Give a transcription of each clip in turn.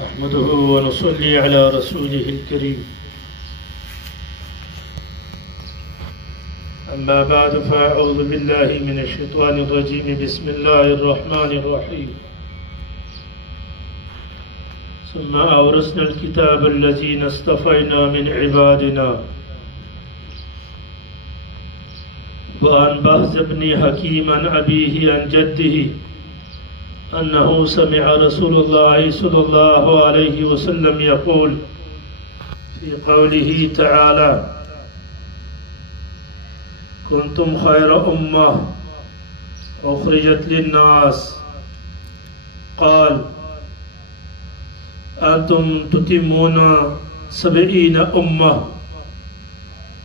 نحمده ونصلي على رسوله الكريم. أما بعد فأعوذ بالله من الشيطان الرجيم. بسم الله الرحمن الرحيم. ثم أورثنا الكتاب الذين اصطفينا من عبادنا. وعن بهز بن حكيم عن أبيه عن جده أنه سمع رسول الله صلى الله عليه وسلم يقول في قوله تعالى: كنتم خير أمة أخرجت للناس. قال: أنتم تتمون 70 أمة،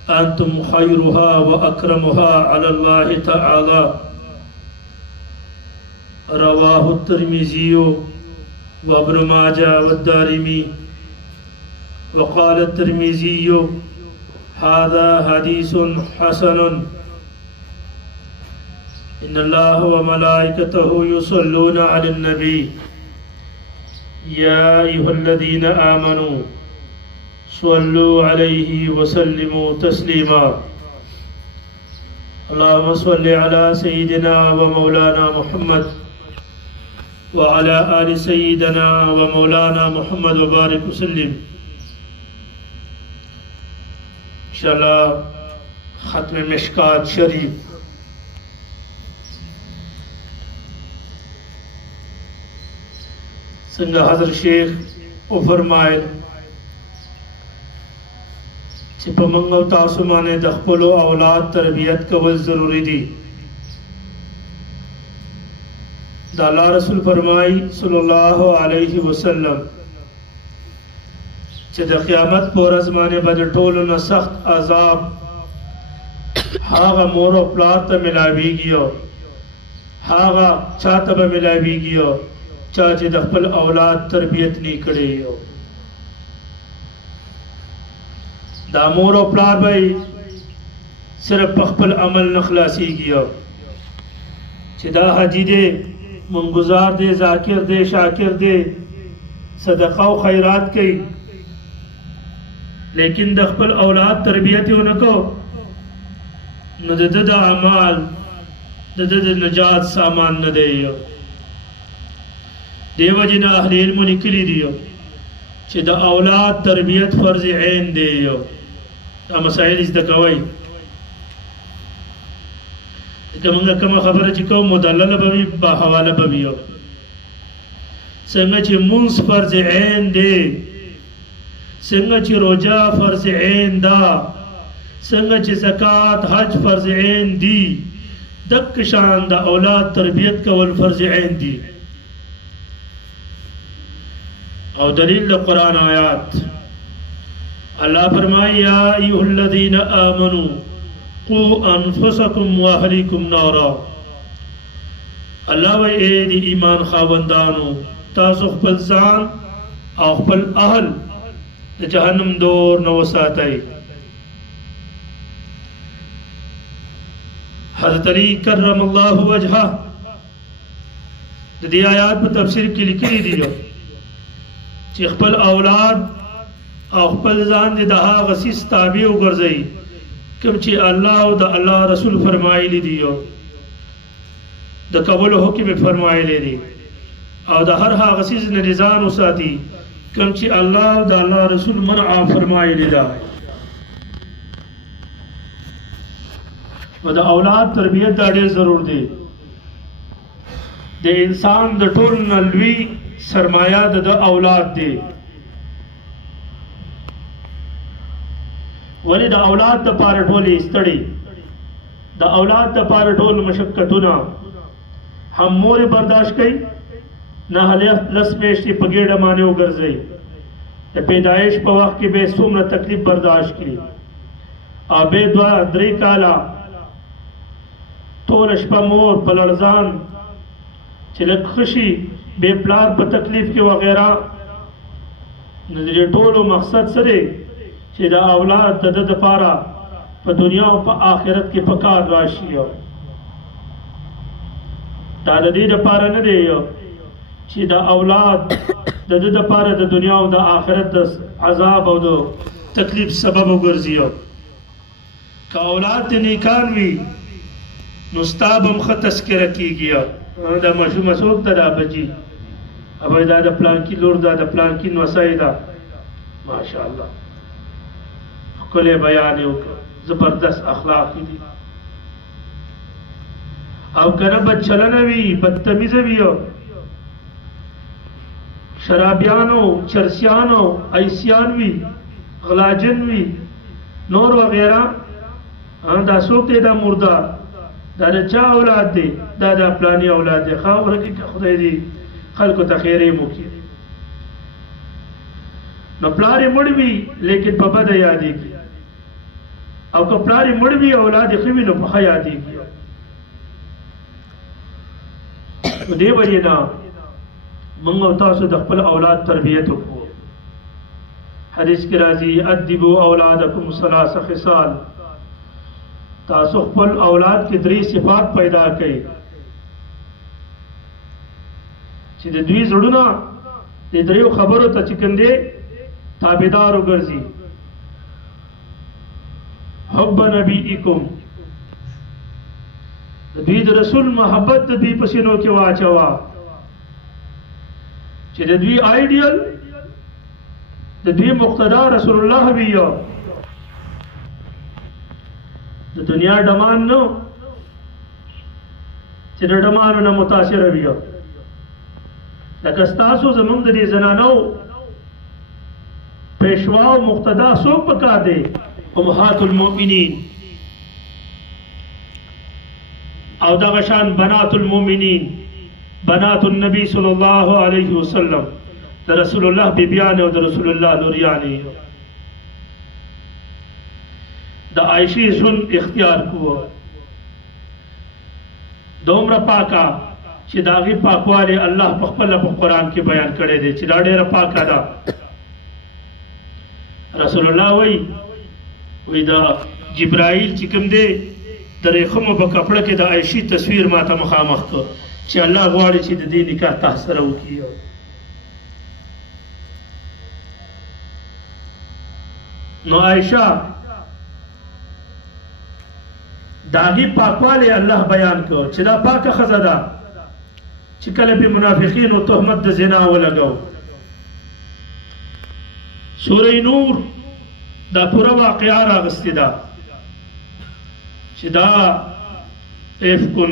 أنتم خيرها وأكرمها على الله تعالى. رواه الترمذي وابن ماجه والدارمي. وقال الترمذي: هذا حديث حسن. إن الله وملائكته يصلون على النبي يا أيها الذين آمنوا صلوا عليه وسلموا تسليما. اللهم صل على سيدنا ومولانا محمد وعلى آل سيدنا ومولانا محمد وبارك وسلم. انشاءاللہ ختم مشکات شریف سنگا حضرت شیخ او فرمائل چې په موږ او تاسو باندې د خپل اولاد تربیت کول ضروری دي. د الله رسول فرمای صلی الله علیه وسلم چې د قیامت په ورځ باندې به د ټولو نه سخت عذاب هغه مور او پلار ته ملاویږي، هغه چاته به ملاویږي چا چې د خپل اولاد تربیت نه کړي. دا مور او پلار به صرف په خپل عمل نه خلاصيږي چې دا حاجی دی، منگزار دی، ذاکر دی، شاکر دی، صدقه او خیرات کوي، لیکن د خپل اولاد تربیت یې ونه کو نو د د اعمال د د نجات سامان نه دی. دیو جن اهل علم لیکلي دي چې د اولاد تربیت فرض عین دی. دا مسائل زده کوئ. که موږ کومه خبره چې کوم مدلله به وي، با حواله به وي. څنګه چې مونځ فرض عین دی، څنګه چې روجا فرض عین ده، څنګه چې زکات حج فرض عین دي، دک شان د اولاد تربیت کول فرض عین دي. او دلیل قرآن آیات اللہ فرمائے: یا ایہا الذین آمنوا قوا انفسکم واہلیکم نارا. اللہ و اے دی ایمان خاوندانو، تاسو خپل ځان او خپل اهل د جهنم دور نو ساتئ. حضرت علی کرم اللہ وجہہ د دې آیات په تفسیر کې لیکلي دي چې خپل اولاد او خپل ځان د هغه سیس تابع وګرځي کوم چې الله او د الله رسول فرمایلی دي، د قبول حکم فرمایلی دي، او د هر هغه سیس نه ځان وساتي کوم چې الله او د الله رسول منع فرمایلی دي. و د اولاد تربیت دا ډېر ضرور دی. د انسان د ټول نه لوی سرمایه د اولاد دی. ولی د اولاد د پاره ټولې ستړي، د اولاد د پاره ټول مشقتونه هم مور برداشت کوي، نه لس میاشتې په ګېډه باندې وګرځي، د پیدایش په وخت کې به څومره تکلیف برداشت کړي، او به 2-3 کاله ټوله شپه مور په لړزان چې لږ ښه شي، بے پلار په تکلیف کې وغیرہ. نو د ټولو مقصد څه دی چې د اولاد د ده دپاره په دنیا او په آخرت کې په کار راشي. دا د دې لپاره نه دی چې د اولاد د ده دپاره د دنیا او د آخرت د عذاب او د تکلیف سبب وګرځي. که اولاد د نیکان وي نو ستا به هم ښه تذکره کېږي. دا ماشومه څوک ده؟ دا بچي ابا دا د پلانکي لور ده، د پلانکي نوسۍ ده. ماشاءالله ښکلی بیان یې وکړه، زبردست اخلاق دي. او که نه بدچلنه وي، بدتمیزه وي، شرابیانو، چرسیانو، ایسیان وي، غلاجن وي، نور وغیره، دا څوک دی؟ دا مرده. دا د چا اولاد دی؟ دا د پلاني اولاد دی. خاوره کې خدای دې خلکو ته خیرې وکړي. نو پلار یې مړ وي لیکن په بده یادېږي، او که پلار یې مړ وي اولاد یې ښه وي نو په ښه یادېږي. نو دې وجې نه موږ او تاسو د خپل اولاد تربیت وکړو. حدیث کې راځي ادبوا اولادکم ثلاث خصال. تاسو خپل اولاد کې 3 صفات پیدا کړئ چې د دوی زړونه د دریو خبرو ته چې کوم دی تابعدار وګرځي. حب نبیکم، د دوی د رسول محبت د دوی په سینو کې واچوه، چې د دوی آیډیل، د دوی مقتدا رسول الله وي. د دنیا ډمان نو چې د ډمانو نه متاثره وي. لکه ستاسو زمونږ د دې زنانو پیشوا او مقتدا څوک پکار دی؟ امهات المؤمنین او دغه شان بنات المؤمنین، بنات النبی صلی الله علیه وسلم، د رسول الله بیبیان او د رسول الله لوریانې. د عائشې ژوند اختیار کو دومره پاکه چې د هغې پاکوالی الله په خپله په قرآن کې بیان کړی دی چې دا ډېره پاکه ده. رسول الله وایي د جبرائیل چې کوم دی د ریخمو په کپړه کې د عایشې تصویر ما ته مخامخ کړ چې الله غواړي چې د دې نکاح تا سره وکړي. نو عایشه د هغې پاکوالی الله بیان کړ چې دا پاکه ښځه ده چې کله په منافقینو تهمت د زنا ولګو. سوره نور دا پوره واقعه راغستې ده چې دا افکن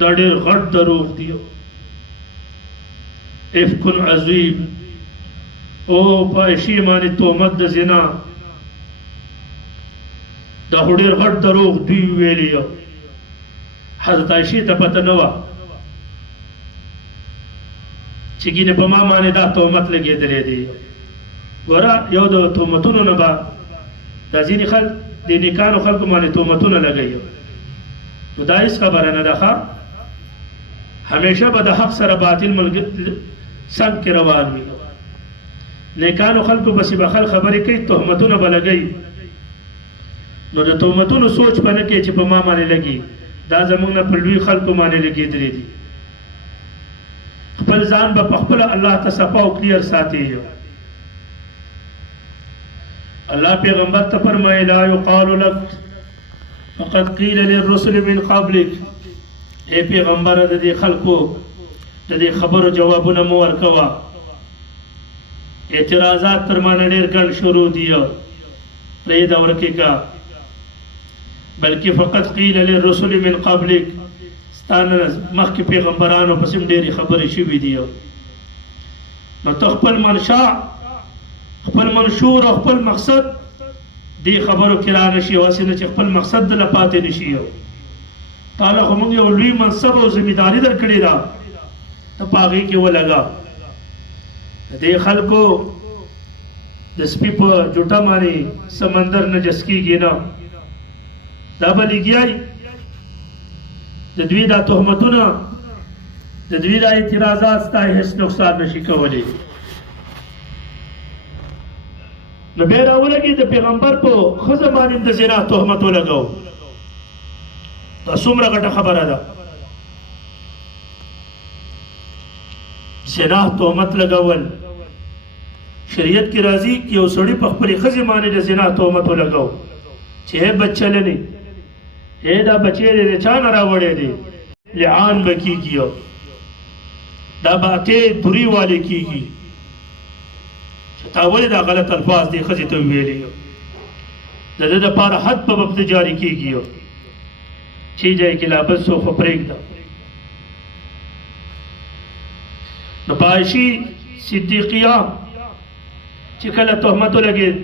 دا ډېر غټ دروغ دی، افکن عظیم او په عایشې باندې تهمت د زنا دا خو ډېر غټ دروغ دوی ویلي. حضرت عایشې ته پته نه وه چې ګینې په ما باندې دا تهمت لګېدلی دی. ګوره یو د تهمتونو نه به دا ځینې خلک د نیکانو خلکو باندې تهمتونه لګوي، نو دا هېڅ خبره نه ده. ښه همیشه به د حق سره باطل څنګ کې روان وي. نیکانو خلکو پسې به خلک خبرې کوي، تهمتونه به لګوي، نو د تهمتونو سوچ به نه کوي چې په ما باندې لګي. دا زموږ نه په لوی خلکو باندې لګېدلي دي. خپل ځان به په خپله الله ته صفا او کلیر ساتي. الله پیغمبر ته فرمایي لا یقال لك فقد قیل للرسل من قبلک. ای پیغمبره د دې خلکو د دې خبرو جوابونه مو ورکوه. اعتراضات تر مانه ډېر ګڼ شروع دي، پرېږده ورکېږه. بلکې فقط قیل للرسل من قبلک، ستانه مخکې پیغمبرانو پسې هم ډېرې خبرې شوي دي. نو ته خپل منشا، خپل منشور او خپل مقصد دې خبرو کې را نه شي، هسې نه چې خپل مقصد دله پاتې نه شي. تعالی خو موږ یو لوی منصب او ذمهداري در کړې ده، ته په هغې کې ولګه. د دې خلکو د سپي په جوټه باندې سمندر نه جس کېږي نه، دا به لګیایي. د دوی دا تهمتونه، د دوی دا اعتراضات ستا هېڅ نقصان نشي کولی. نو بیا راولګي د پیغمبر په ښځه باندې د زنا تهمت ولګو. دا څومره غټه خبره ده. زنا تهمت لګول شریعت کې راځي چې یو سړي په خپلې ښځې باندې د زنا تهمت ولګاو چې بچه لنی دا بچی دی د چا نه راوړی دی لعان به کېږي دا باتې دوری والی کېږي چې تا ولې دا غلط الفاظ دې ښځې ته وویلي د ده دپاره حد په وخت جاري کېږي چې ځای کې لا بل څوک خو پرېږده نو په عایشې صدیقیه چې کله تهمت ولګېد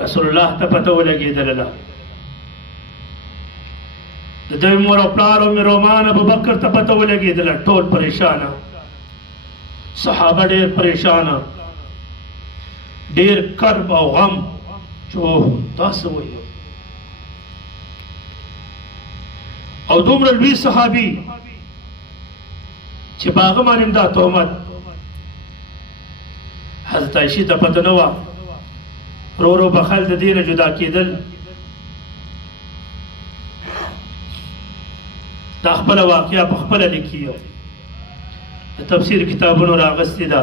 رسول الله ته پته ولګېدله د دوی مور او پلار ام رومان ابوبکر ته پته ولګېدله ټول پریشانه صحابه ډېر پریشانه ډېر کرب او غم چې دا څه وایي او دومره لوی صحابي چې په هغه باندې دا تهمت حضرت عایشې ته پته نه وه رو رو بخل د دې نه جدا کېدل دا خپله واقعه په خپله لیکي د تفسیر کتابونو راغستې ده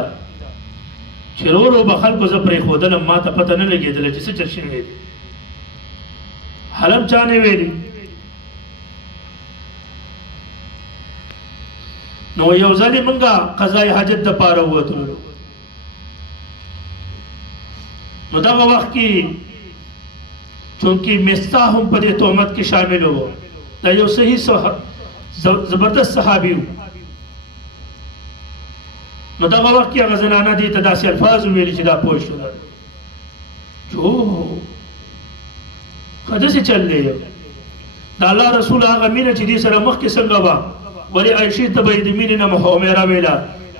چې رو رو به خلکو زه پرېښودلم ما ته پته نه لګېدله چې څه چل شوی دی حالم چا نه ویلي نو یو ځل یې مونږه قضای حاجت دپاره ووتلو نو دغه وخت کې چونکې مستح هم په دې تهمت کې شامل و دا یو صحیح زبردست صحابي و نو دغه وخت کې هغه زنانه دې ته داسې الفاظ وویلي چې دا پوه شوله چې ښه داسې چل دی د الله رسول هغه مینه چې دې سره مخکې څنګه وه ولې عایشې ته به یې د مینې نه حمیره ویله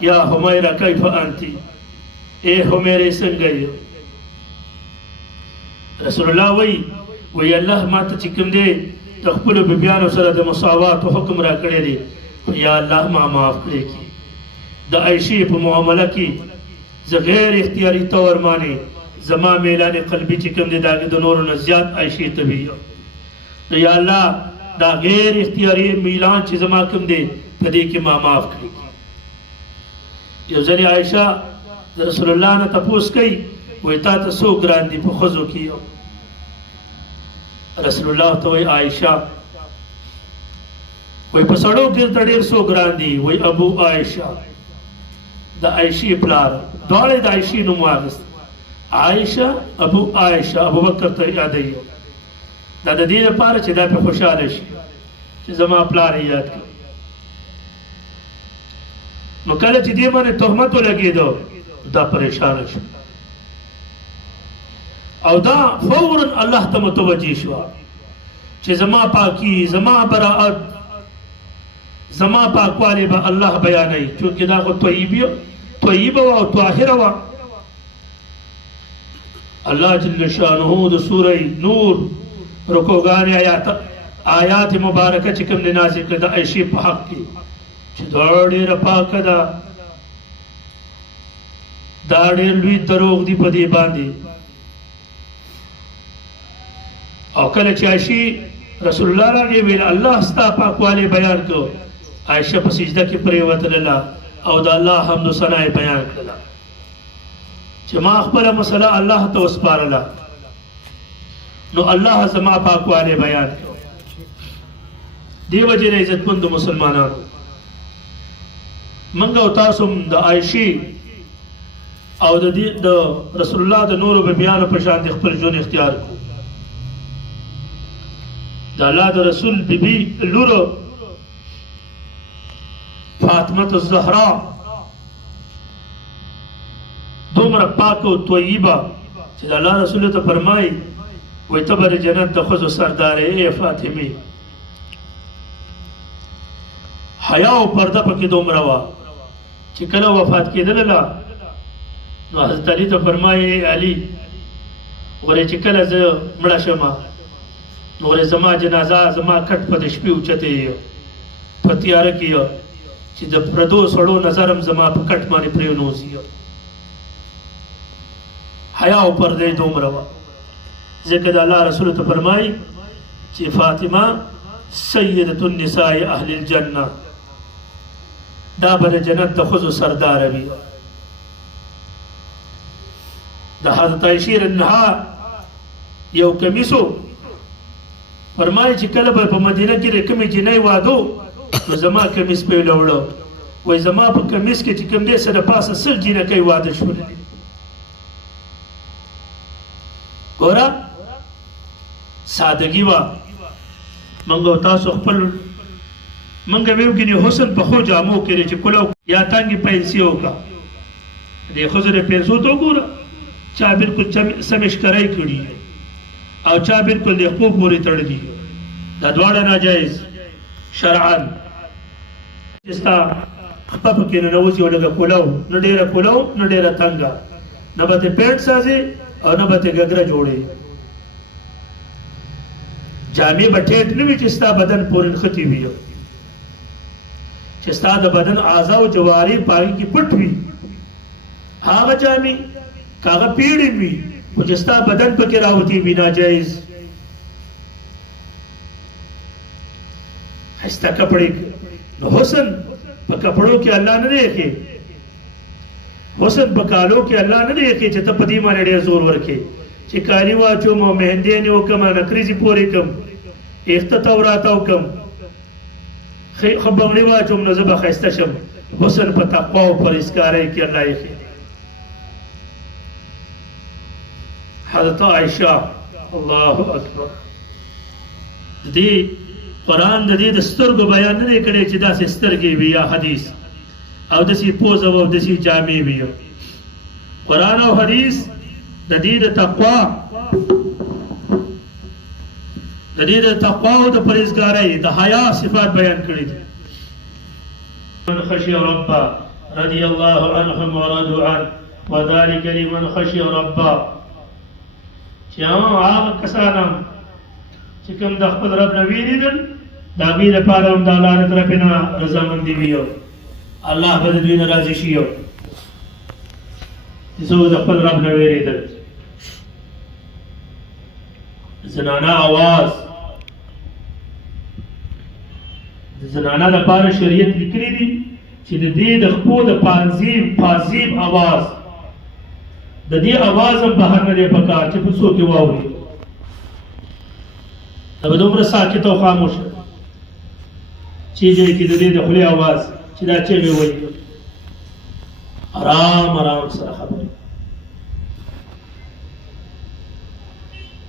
یا حمیره کیف انتی ای حمیرې څنګه یې رسول الله وی الله ما ته چې کوم دی د خپلو بیبیانو سره د مساوات حکم را کړی دی یا الله ما معاف کړی کی د عایشې په معامله کې زه غیر اختیاري طور باندې زما میلان قلبي چې کوم دی د هغې د نورو نه زیات عایشې ته وي نو یا الله دا غیر اختیاري میلان چې زما کوم دی په دې کې ما معاف کړی یو ځل عایشه د رسول الله نه تپوس کوي وی تا ته څو ګران دي په ښځو کې رسول الله ته وی عایشه وی په سړو کې ته ډېر څو ګران دي وی ابو عایشه د عایشې پلار دواړه د عایشې نوم واخیست عایشه ابو عایشه ابوبکر ته یادوي دا د دې لپاره چې دا پې خوشحاله شي چې زما پلار یې یاد کړ نو کله چې دې باندې تهمت ولګېده دا پریشانه شو او دا فوراً الله ته متوجه شو چې زما پاکی زما براءت زما پاکوالی به الله بیانوي چونکې دا خو طیبه وه او طاهره وه الله جل شانه د سوره نور رکوګانې آیات مبارکه چې کوم دی نازل کړه د عایشې په حق کې چې دا ډېره پاکه ده دا ډېر لوی دروغ دي په دې باندې او کله چې عایشې رسول الله راغی ویل الله ستا پاکوالی بیان کړو عایشه په سجده کې پرېوتله او د الله حمد و ثنا یې بیان کړله چې ما خپله مسله الله ته وسپارله نو الله زما پاکوالی بیان کړو دې وجې نه عزتمندو مسلمانانو موږ او تاسو هم د عایشې او د رسول الله د نورو بیبیانو په شان د خپل ژوند اختیار کړو د الله د رسول بیبي لور فاطمه الزهرا دومره پاک او طیبه چې د الله رسول ته فرمایي وایي ته به د جنت د ښځو سردار یې ای فاطمې حیا او پرده پکې دومره وه چې کله وفات کېدله نو حضرت علي ته فرمایي علي ورې چې کله زه مړه شمه نو ورې زما جنازه زما کټ په د شپې اوچتې په تیاره کې چې د پردو سړو نظر هم زما په کټ باندې پرېونوځي حیا او پرده دومره وه ځکه د الله رسول ته فرمایي چې فاطمه سیدة النساء اهل الجنه دا به د جنت د ښځو سرداره وي د حضرت عائشہ رضی یو کمیسو فرمایي چې کله به په مدینه کې د کومې جنۍ واده نو زما کمیس په لوړو وای زما په کمیس کې چې کوم دې سره پاسه سل جنکۍ واده شول ګوره سادگی وا منګو تاسو خپل منګه ویو کې حسن په خو جامو کې چې کولو یا تانګي پیسې وکا دې خزر پیسو ته ګوره چا بالکل سمش کرای کړی او چا بالکل د خپل پورې تړلی دا دواړه ناجایز شرعاً استا خپل کې نه نوځي ولګه کولو نه ډیره کولو نه ډیره تنګه نه به پینټ سازي او نه به ګګره جوړي جامې بټېټ نه وي چې ستا بدن پورې نښتي وي چې ستا د بدن اعضا او جواري پاګي کې پټ وي هغه جامې کاغه پیړې وي او چې ستا بدن پکې راوتی وي ناجایز خسته کپڑے نو حسن په کپړو کې الله نه دیکھي حسن په کالو کې الله نه دیکھي چې ته په دې باندې ډېر زور ورکې چې کالي واچو مو مهندې نه وکم نکریزي پورې کم اخته توراتو کم خبرني واچو نو زبا خسته شم حسن په تقوا او پرهیزګارۍ کې الله یې حضرت عائشہ الله اکبر دې قرآن د دې د سترګو بیان نه کړي چې داسې سترګې وي یا حدیث او داسې پوز او داسې جامې وي قرآن او حدیث د دې د تقوا او د پرهیزګارۍ د حیا صفات بیان کړي دي من خشي ربه رضي الله عنهم ورضوا عنه وذلك لمن خشي ربه چې هغه کسانم چې کوم د خپل رب نه ویریدل د هغې لپاره هم د الله د طرفې نه رضامندي وي الله به د دوی نه راضي شي چې څوک د خپل رب نه ویریدل زنانه اواز د زنانه لپاره شریعت لیکلی دي چې د دې د خپو د پازیب اواز د دې اواز هم بهر نه دی پکار چې په څوک یې واوري دا به دومره ساکت او خاموش چې دې کې د دې د خولې اواز چې دا چغې وایي آرام سره خبرې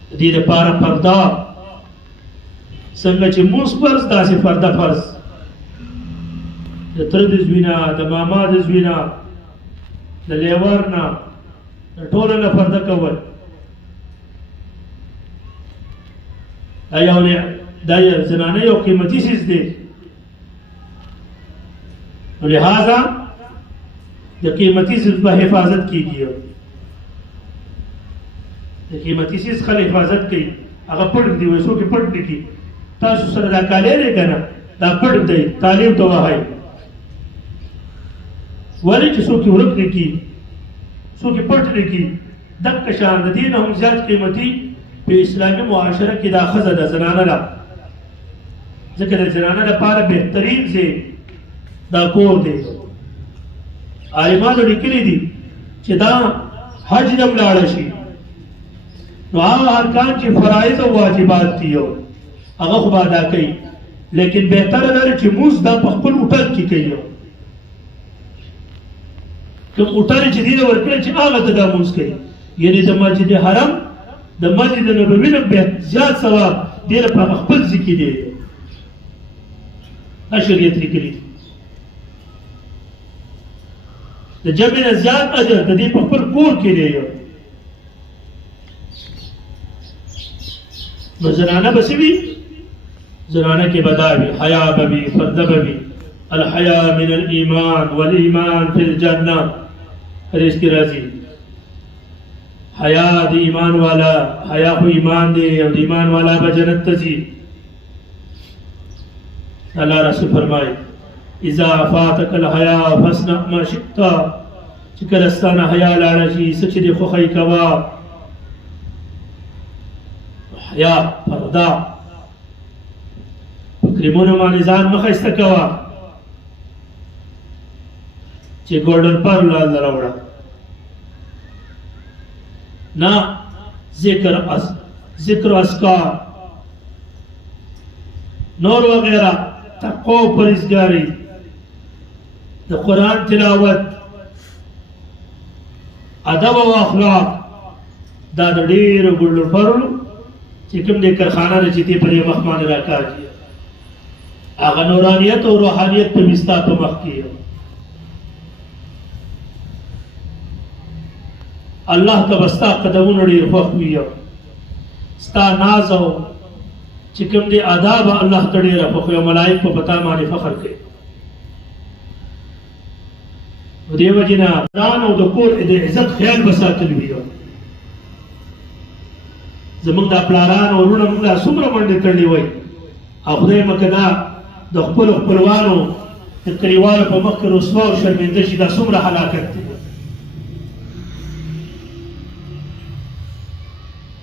د دې لپاره پرده څنګه چې مونځ فرض داسې پرده فرض د تره د زوی نه د ماما د زوی نه د لیور نه د ټولو نه پرده کول دا یو زنانه یو قیمتي څیز دی نو لہذا د قیمتي څیز په حفاظت کیږي د قیمتي څیز خلک حفاظت کوي هغه پټ دی وایي څوک یې پټ نه کړي تاسو سره دا کالی دی که نه دا پټ دی تعلیم ته وهئ ولې چې څوک یې ورک نه کړي څوک یې پټ نه کړي دغه شان د دې نه هم زیات قیمتي په اسلامي معاشره کې دا ښځه د زنانه ده ځکه د زنانه لپاره بهترین ځای دا کور دی عالمانو لیکلي دي چې دا حج ته ولاړه شي نو هغه ارکان چې فرایض او واجبات دي هغه خو به ادا کوي لیکن بهتره دا چې مونځ دا په خپل هوټل کې کوي کوم هوټل چې دی ورکړي چې هغه ته دا مونځ کوي یعنې د مسجد حرم د مسجد نبوي نه زیات ثواب ډېر په خپل ځای کې دی دا شریعت لیکلي دي د جمع نه زیات اجر د دې په خپل کور کې دی نو زنانه به څه وي زنانه کې به دا وي حیا به وي پرده به وي الحیا من الایمان والایمان فی الجنه حدیث کې راځي حیا د ایمان والا حیا خو ایمان دی او د ایمان والا به جنت ته ځي الله رسول فرمایي اذا فاتك الحیا فاصنع ما شئت چې کله ستانه حیا لاړه شي څه چې دې خوښوي کوه حیا پرده په کریمونو باندې ځان مه ښایسته کوه چې ګولډن پارلر راوړه نا ذکر اذکار نور وغیرہ تقوی و پرهیزګاری د قرآن تلاوت ادب او اخلاق دا د ډیرو ګړو پرلو چې کوم د کارخانه نه چې ته په مخ باندې راکاږي هغه نورانیت او روحانیت په مستا په مخ کې الله تبستا قدمونه ډیر خوښ وي ستا ناز او چې کوم دی آداب الله ته ډېره خوښ وي ملائک په پتا باندې فخر کوي نو دې وجې نه ځان او د کور د عزت خیال به ساتل وي زمونږ دا پلاران او وروڼه موږ لا څومره منډې تړلې وای او خدای مکه دا د خپلو خپلوانو د کلیوالو په مخ کې رسوا او شرمنده شي دا څومره هلاکت دی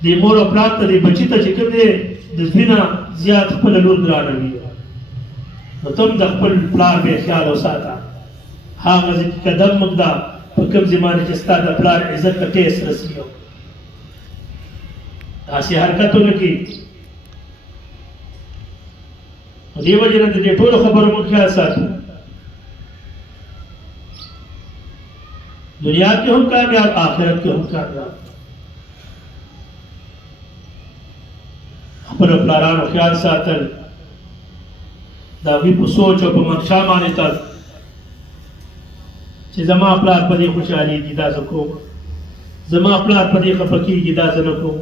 د مور او پلار ته د بچي ته چې کوم دی د زوینه زیات خپله لور ګرانه وي نو ته د خپل پلار بې خیال وساته هغه قدم مږده په کوم زمانه چې ستا د پلار عزت ته ټیس رسي داسې حرکتونه کې دې وجې نه د دې ټولو خبرو موږ خیال ساتو دنیا کې هم کامیاب آخرت کې هم کامیاب خپلو پلارانو خیال ساتل د هغوی په سوچ او په منشا باندې تل چې زما پلار په دې خوشحالېږي دا زه کوم زما پلار په دې خفه کېږي دا زه نه کوم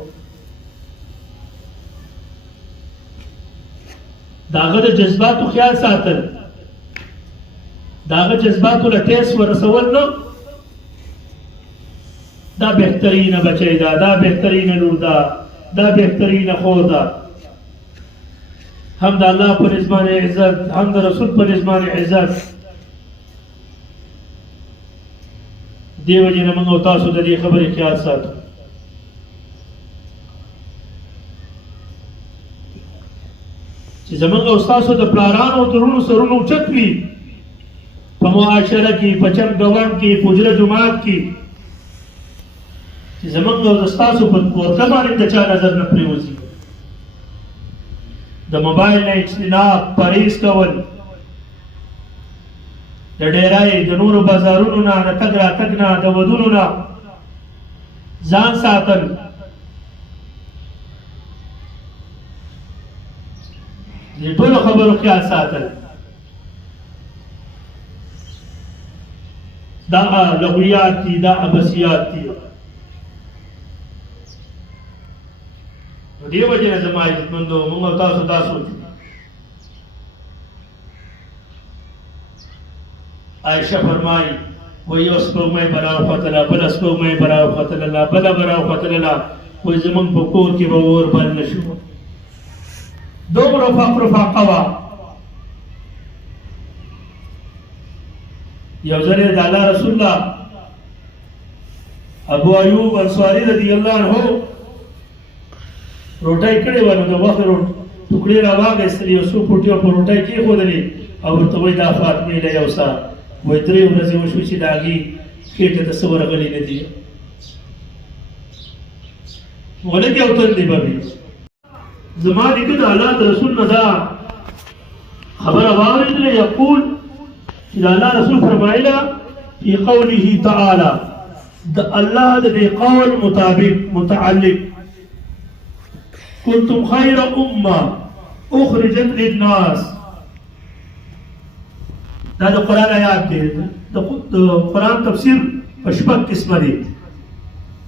د هغه د جذباتو خیال ساتل د هغه جذباتو له ټیس ورسول نه دا بهترینه بچی ده دا بهترینه لور ده دا بهترینه خور ده هم د الله په نسبت عزت هم د رسول په نسبت عزت دې وجې نه موږ او تاسو د دې خبرې خیال ساتو چې زمونږ او ستاسو د پلارانو او ترونو سرونه اوچت وي په معاشره کې په چم ګوند کې په حجره جومات کې چې زمونږ او ستاسو په کورته باندې د چا نظر نه پرېوځي د موبایل نه اجتناب پرهیز کول د ډیرای د نورو بازارونو نه د تګ راتګ نه د ودونو نه ځان ساتل د ټولو خبرو خیال ساتل دا لغویات دي دا عبثیات دي نو دې وجې نه زما عزتمندو موږ او تاسو دا سوچ عائشہ فرمائی وہی یو سپوږمۍ به راوختله بله سپوږمۍ به راوختله بله به راوختله وایي زموږ په کور کې به اور بل نه شو دومره فقر فاقه وه یو ځل د الله رسول الله ابو ایوب انصاري رضی الله عنه روټۍ کړې وه نو د غوښې ټوکړې راواخېستلې یو څو پوټې په روټۍ کېښودلې او ورته وایي دا فاطمې له یو سا وایي 3 ورځې وشوې چې د هغې خېټې ته څه ورغلي نه دي ولکې او تندې به وي زما نیکه د الله د رسول نه دا خبره واورېدله یقول چې د الله رسول فرمایله فی قوله تعالی د الله د دې قول مطابق متعلق کنتم خیر امه اخرجت للناس دا د قرآن آیات دی د قرآن تفسیر په 6 قسمه دی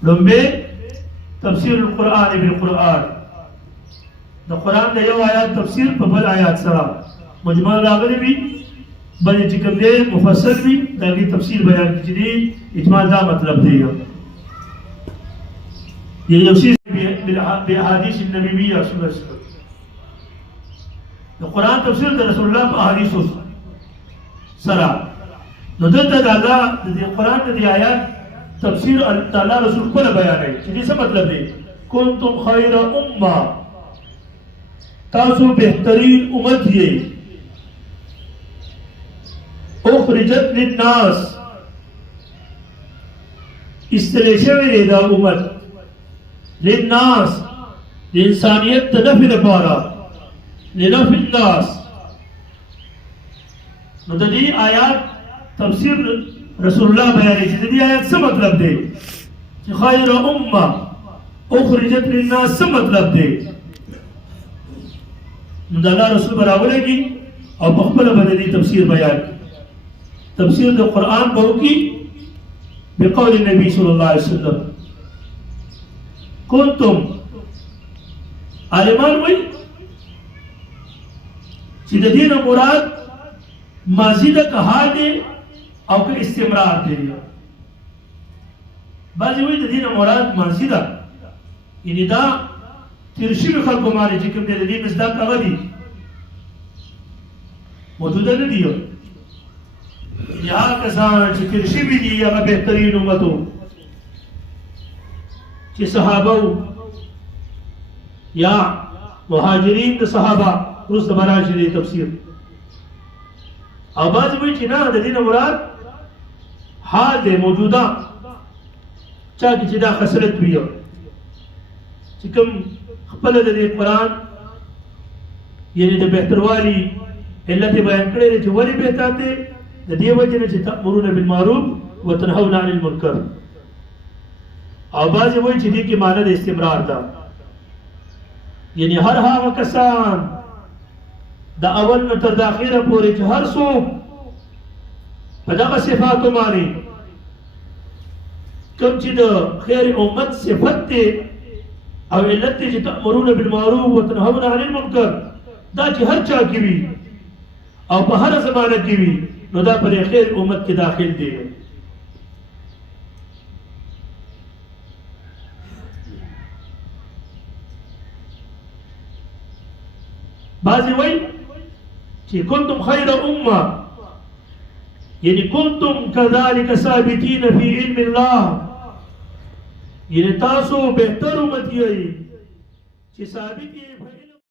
لومبې تفسیر القرآن بالقرآن د قرآن د یو آیات تفسیر په بل آیات سره مجمل راغلی وي بل چې کوم دی مفصل وي د هغې تفسیر بیان کړي چې دی اجمال دا مطلب دی یو شی باحادیث النبویه صلی الله علیه وسلم د قرآن تفسیر د رسول الله په احادیثو سره نو دلته د الله د دې قرآن د دې آیات تفسیر د الله رسول خپله بیانوي چې دې څه مطلب دی کنتم خیر امه تاسو بهترین امت یې اخرجت للناس استلی شوی دی دا امت للناس لإنسانيت نفي لپاره لنفي الناس. نو د دې آیات تفسیر رسول الله بیانوي چې د دې آیات څه مطلب دی چې خیر امه اخرجت للناس څه مطلب دی. نو د الله رسول براولېږي او په خپله به د دې تفسیر بیان تفسیر د قرآن به وکړي بقول النبي صلی الله علیه وسلم. کنتم عالمان وایي چې د دې نه مراد ماضی ده که حال دی او که استمرار دی. بعضې وایي د دې نه مراد ماضي ده یعنې دا تېر شوي خلکو باندې چې کوم دی د دې مصداق هغه دي موجوده نه دي. یعنې هغه کسان چې تېر شوي دي هغه بهترین امت و چې صحابه و یا مهاجرین د صحابه وروسته به راشي د تفسیر. او بعضې وایي چې نه د دې نه مراد حال دی موجوده چا کې چې دا خسرت وي چې کوم خپله د دې قرآن یعنې د بهتروالي علت یې بیان کړی دی چې ولې بهتر دی د دې وجې نه چې تأمرون بالمعروف وتنهون عن المنکر. او بعضې وایي چې دې کې معنی د استمرار ده یعنې هر هغه کسان د اول نه تر د اخره پورې چې هر څوک په دغه صفاتو باندې کوم چې د خیر امت صفت دی او علت دی چې تأمرون بالمعروف وتنهون عن المنکر دا چې هر چا کې وي او په هر زمانه کې وي نو دا پر خیر امت کې داخل دی. بعضې وایي چې کنتم خیر امه یعنی کنتم كذلك ثابتین فی علم الله یعنی تاسو بهتر امت یې چې ثابت یې